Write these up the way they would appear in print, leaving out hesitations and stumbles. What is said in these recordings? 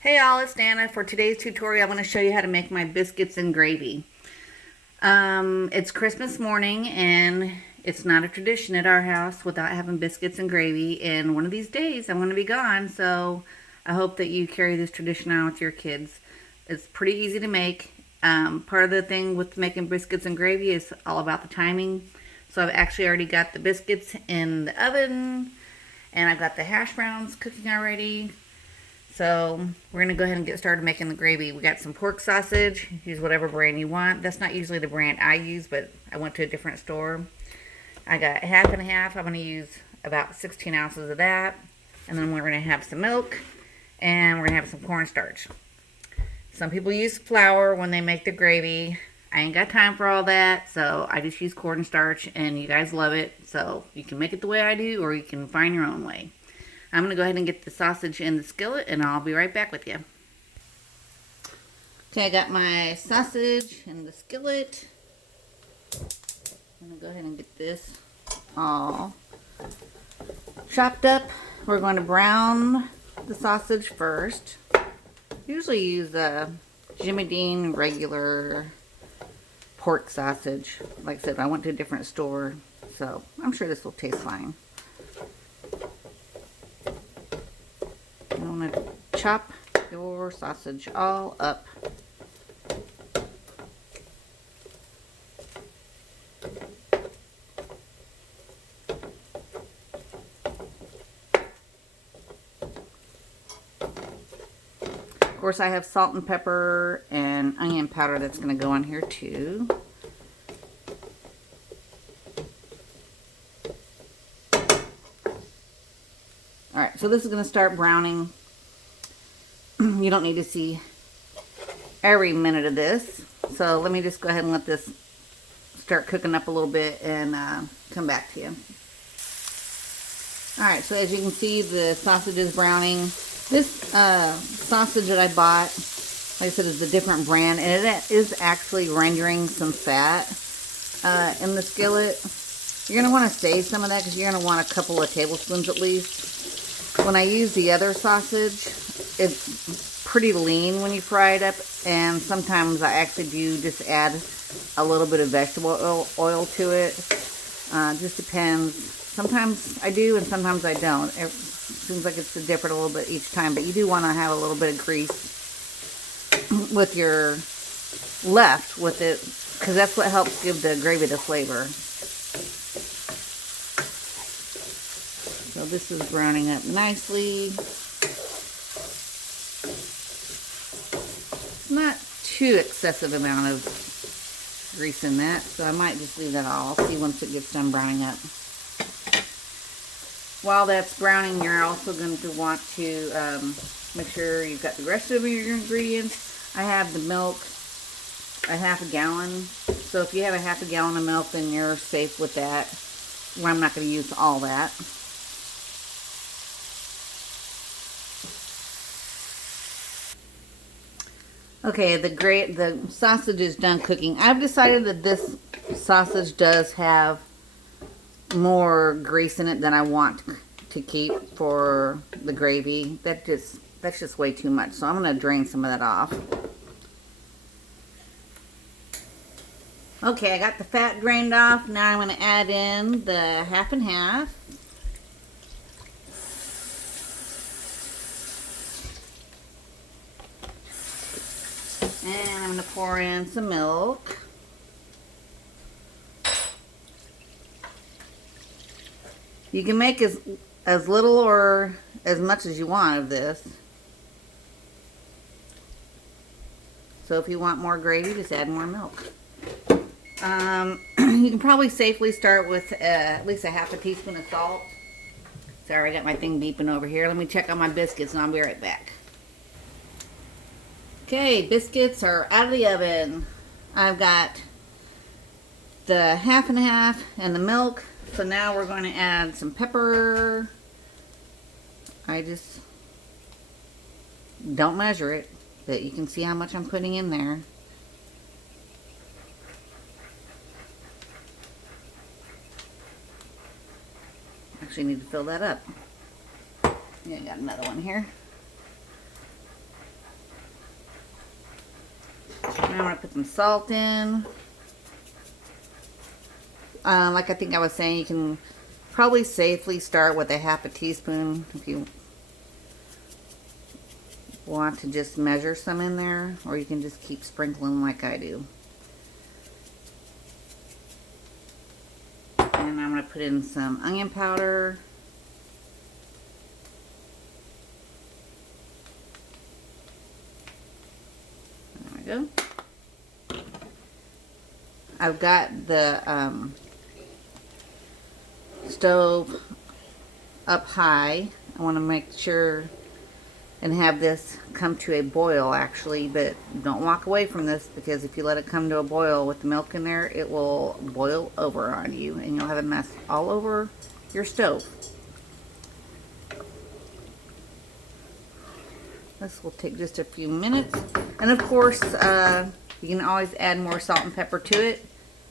Hey all, it's Nana. For today's tutorial, I'm going to show you how to make my biscuits and gravy. It's Christmas morning and it's not a tradition at our house without having biscuits and gravy. And one of these days I'm going to be gone, so I hope that you carry this tradition on with your kids. It's pretty easy to make. Part of the thing with making biscuits and gravy is all about the timing. So I've actually already got the biscuits in the oven and I've got the hash browns cooking already. So we're going to go ahead and get started making the gravy. We got some pork sausage. Use whatever brand you want. That's not usually the brand I use, but I went to a different store. I got half and half. I'm going to use about 16 ounces of that. And then we're going to have some milk. And we're going to have some cornstarch. Some people use flour when they make the gravy. I ain't got time for all that, so I just use cornstarch. And you guys love it. So you can make it the way I do, or you can find your own way. I'm going to go ahead and get the sausage in the skillet, and I'll be right back with you. Okay, I got my sausage in the skillet. I'm going to go ahead and get this all chopped up. We're going to brown the sausage first. Usually use a Jimmy Dean regular pork sausage. Like I said, I went to a different store, so I'm sure this will taste fine. You want to chop your sausage all up. Of course, I have salt and pepper and onion powder that's going to go on here too. Alright, so this is going to start browning. You don't need to see every minute of this. So let me just go ahead and let this start cooking up a little bit and come back to you. Alright, so as you can see, the sausage is browning. This sausage that I bought, like I said, is a different brand, and it is actually rendering some fat in the skillet. You're going to want to save some of that because you're going to want a couple of tablespoons at least. When I use the other sausage, it's pretty lean when you fry it up, and sometimes I actually do just add a little bit of vegetable oil to it. Just depends. Sometimes I do and sometimes I don't. It seems like it's different a little bit each time, but you do want to have a little bit of grease with your left with it, because that's what helps give the gravy the flavor. So this is browning up nicely. It's not too excessive amount of grease in that, so I might just leave that all. I'll see once it gets done browning up. While that's browning, you're also going to want to make sure you've got the rest of your ingredients. I have the milk, a half a gallon. So if you have a half a gallon of milk, then you're safe with that. Well, I'm not going to use all that. Okay, the sausage is done cooking. I've decided that this sausage does have more grease in it than I want to keep for the gravy. That's just way too much. So I'm going to drain some of that off. Okay, I got the fat drained off. Now I'm going to add in the half and half. And I'm going to pour in some milk. You can make as little or as much as you want of this. So if you want more gravy, just add more milk. You can probably safely start with at least a half a teaspoon of salt. Sorry, I got my thing beeping over here. Let me check on my biscuits and I'll be right back. Okay, biscuits are out of the oven. I've got the half and half and the milk. So now we're going to add some pepper. I just don't measure it, but you can see how much I'm putting in there. Actually need to fill that up. Yeah, I got another one here. Now I'm going to put some salt in. Like I think I was saying, you can probably safely start with a half a teaspoon if you want to just measure some in there, or you can just keep sprinkling like I do. And I'm going to put in some onion powder. There we go. I've got the stove up high. I want to make sure and have this come to a boil actually, but don't walk away from this, because if you let it come to a boil with the milk in there, it will boil over on you and you'll have a mess all over your stove. This will take just a few minutes, and of course you can always add more salt and pepper to it.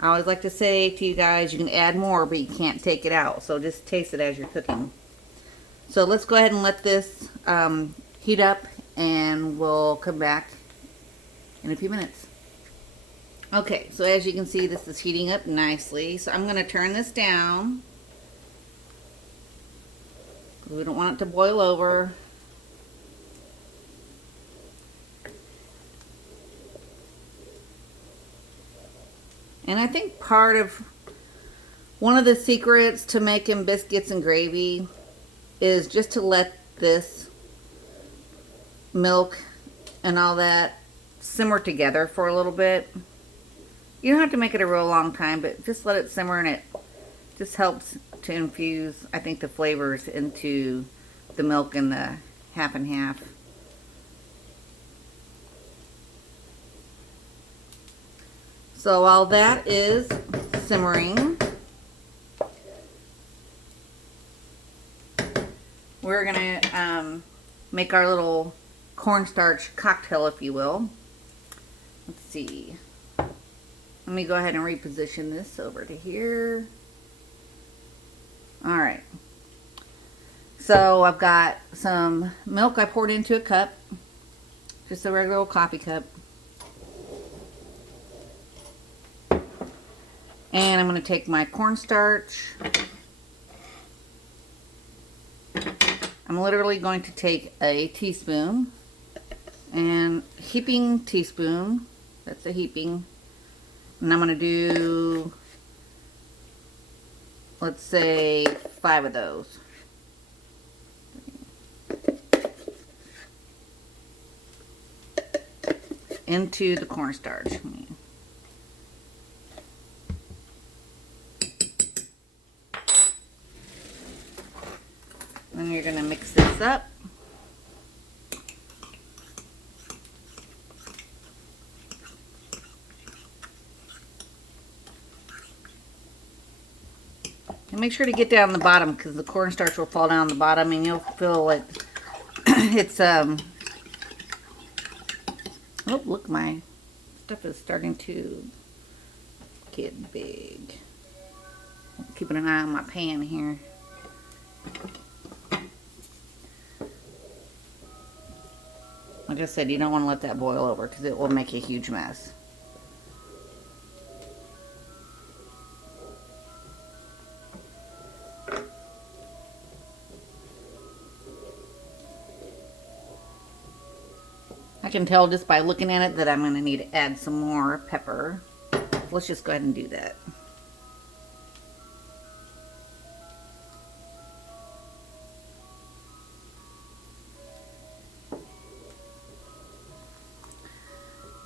I always like to say to you guys, you can add more, but you can't take it out, so just taste it as you're cooking. So let's go ahead and let this heat up, and we'll come back in a few minutes. Okay, so as you can see, this is heating up nicely. So I'm going to turn this down. We don't want it to boil over. And I think one of the secrets to making biscuits and gravy is just to let this milk and all that simmer together for a little bit. You don't have to make it a real long time, but just let it simmer, and it just helps to infuse, I think, the flavors into the milk and the half and half. So while that is simmering, we're gonna make our little cornstarch cocktail, if you will. Let's see. Let me go ahead and reposition this over to here. All right. So I've got some milk I poured into a cup, just a regular old coffee cup. And I'm going to take my cornstarch. I'm literally going to take a teaspoon and heaping teaspoon. That's a heaping. And I'm going to do, let's say, 5 of those. Into the cornstarch. Then you're going to mix this up. And make sure to get down the bottom, because the cornstarch will fall down the bottom and you'll feel like it's oh, look, my stuff is starting to get big. I'm keeping an eye on my pan here. Like I said, you don't want to let that boil over, because it will make a huge mess. I can tell just by looking at it that I'm going to need to add some more pepper. Let's just go ahead and do that.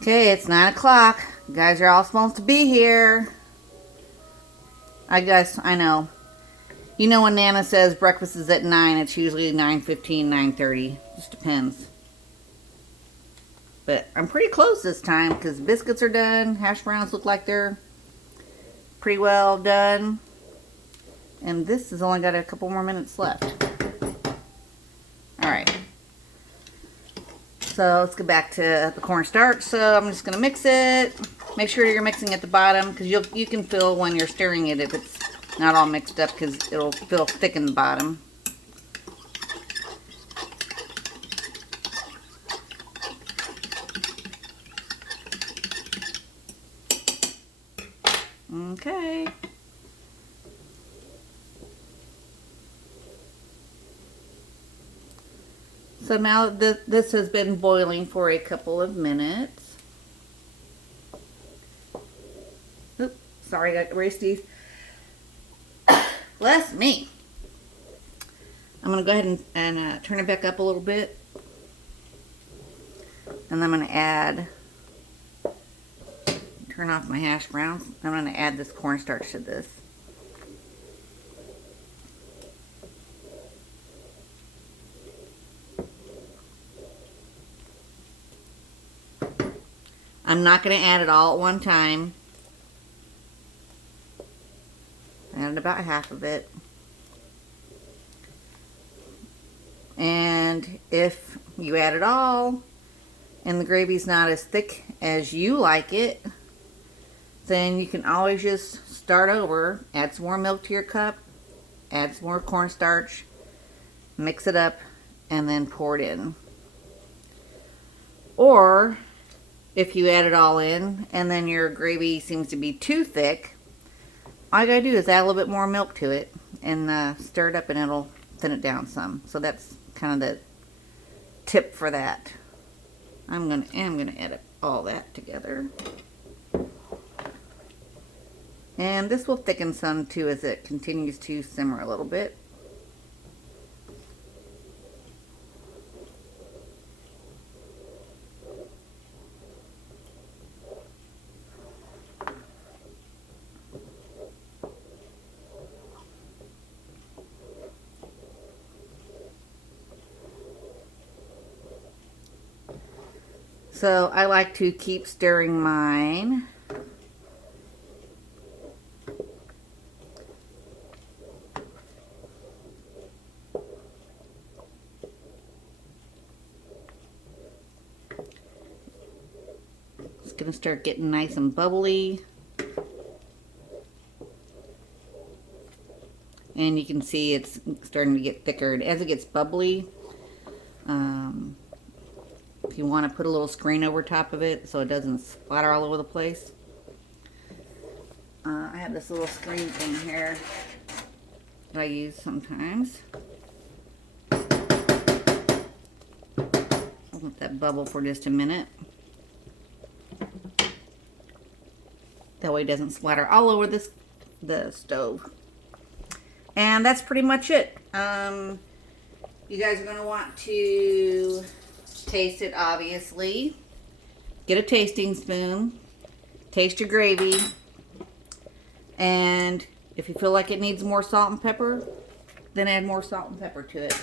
Okay, it's 9 o'clock. You guys are all supposed to be here. I guess, I know. You know when Nana says breakfast is at 9, it's usually 9:15, 9:30. Just depends. But I'm pretty close this time, because biscuits are done. Hash browns look like they're pretty well done. And this has only got a couple more minutes left. Alright. So let's get back to the cornstarch. So I'm just going to mix it. Make sure you're mixing at the bottom, because you can feel when you're stirring it if it's not all mixed up, because it'll feel thick in the bottom. Okay. So now this has been boiling for a couple of minutes. Oops, sorry, I got Rasties. Bless me. I'm going to go ahead and turn it back up a little bit. And I'm going to turn off my hash browns. I'm going to add this cornstarch to this. I'm not going to add it all at one time. I added about half of it. And if you add it all and the gravy's not as thick as you like it, then you can always just start over, add some more milk to your cup, add some more cornstarch, mix it up, and then pour it in. Or if you add it all in and then your gravy seems to be too thick, all you gotta do is add a little bit more milk to it and stir it up, and it'll thin it down some. So that's kind of the tip for that. I'm gonna add all that together. And this will thicken some too as it continues to simmer a little bit. So I like to keep stirring mine. It's going to start getting nice and bubbly. And you can see it's starting to get thicker. And as it gets bubbly, if you want to put a little screen over top of it so it doesn't splatter all over the place. I have this little screen thing here that I use sometimes. I'll let that bubble for just a minute. That way it doesn't splatter all over the stove. And that's pretty much it. You guys are going to want to taste it, obviously. Get a tasting spoon. Taste your gravy. And if you feel like it needs more salt and pepper, then add more salt and pepper to it.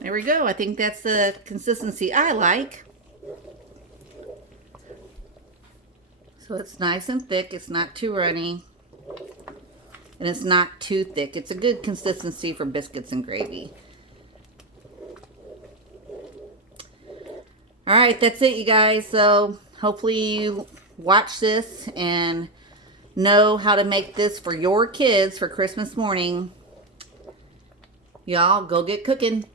There we go. I think that's the consistency I like. So it's nice and thick. It's not too runny. And it's not too thick. It's a good consistency for biscuits and gravy. Alright, that's it, you guys. So hopefully you watch this and know how to make this for your kids for Christmas morning. Y'all, go get cooking.